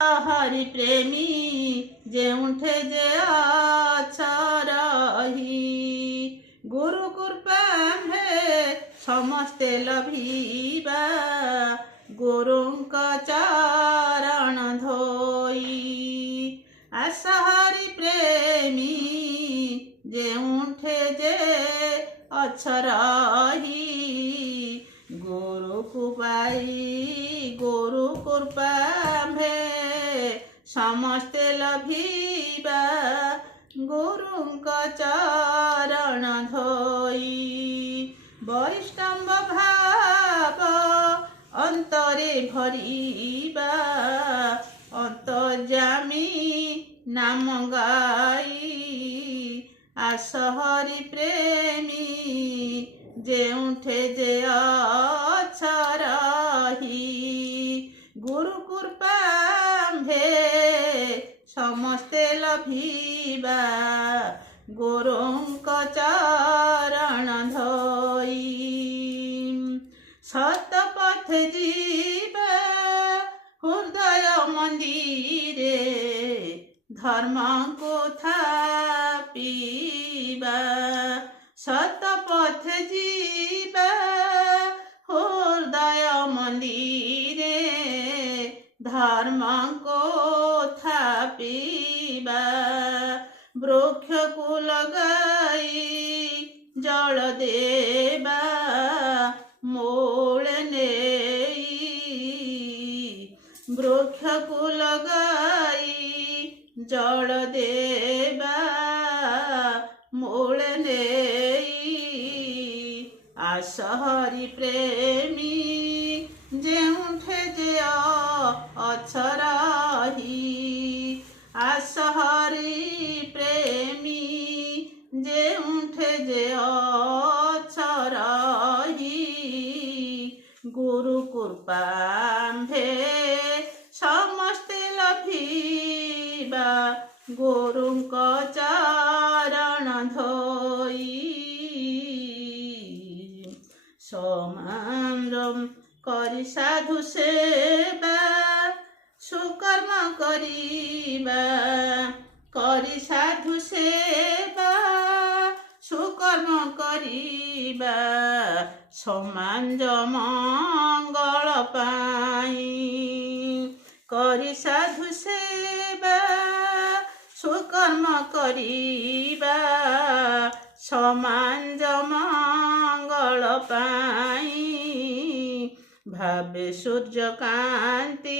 हरि प्रेमी जेउठे जे रही गुरु कृपा समस्ते लभिबा गुरुंक चरण धोई आस हरि प्रेमी जेउठे जे रही गुरु पाई गुरु कृपा समस्ते लभिबा गुरुंक चरण धोई वैष्णव भाव अंतरे भरिबा अंतर्यामी नाम गाई आस हरि प्रेमी जेउठे जे रही गुरु कृपा समस्ते लभिबा गुरुंक चरण धोई सतपथ जीवा हृदय मंदिरे धर्म को थापिबा सतपथ जीवा हृदय मंदिरे धर्म को थापिबा वृक्ष को लगाई जल देबा मूल नेई वृक्ष को लगाई जल देबा मूल नेई आस हरि प्रेमी जेउठे जे रही आस हरि प्रेमी जेउठे जे रही गुरु कृपा समस्ते लभिबा गुरुंक चरण धोई समारम करी साधु सेवा सुकर्म करिबा करी साधु सेवा सुकर्म करिबा समाज मंगल पाई करी साधु सेवा सुकर्म करिबा समाज मंगल पाई भावे सूर्यकांति